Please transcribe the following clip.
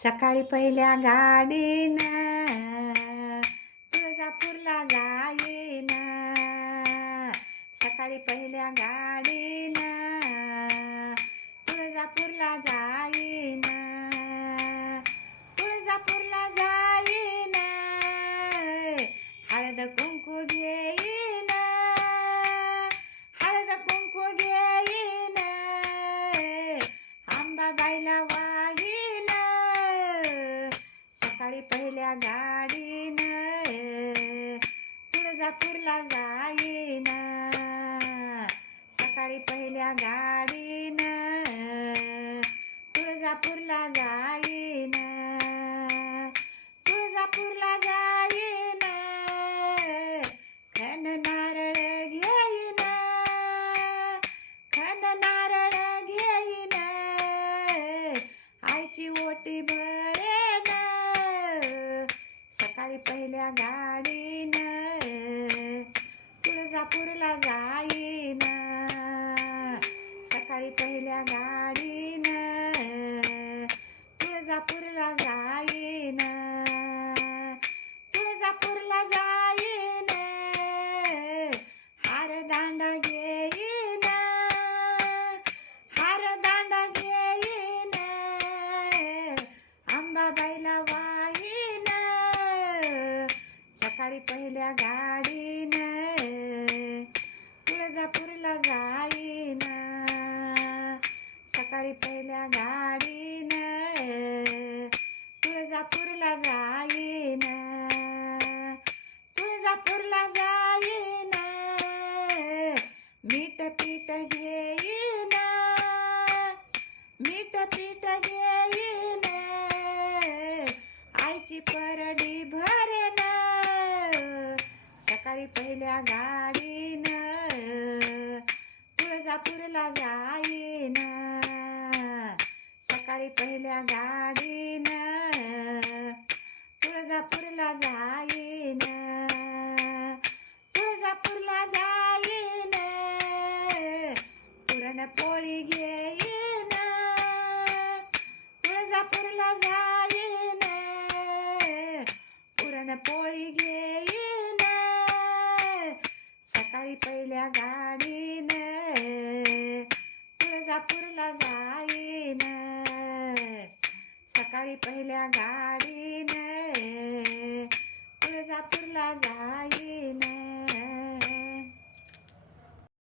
सकाळी पहिल्या गाडीनं तुळजापूरला जाईन सकाळी पहिल्या गाडीनं पहिल्या गाडीनं तुळजापूरला जाईन. सकाळी पहिल्या गाडीनं तुळजापूरला जा पहिल्या जाईन. सकाळी पहिल्या गाडीन तुळजापूरला जाईन. गाडीन तुळजापूरला जाईन. तुळजापूरला जाईन. मीठ पीठ घेईन. मीठ पीठ घेईन. आईची परडी भरेन. सकाळी पहिल्या गाडीनं तुळजापूरला जाईन. पहिल्या गाडीन तुळजापूरला जाईन. तुळजापूरला जाईन. पुरणपोळी घेईन. तुळजापूरला जाईन. पुरणपोळी घेईन. सकाळी पहिल्या गाडीन तुळजापूरला जाईन. सकाळी पहिल्या गा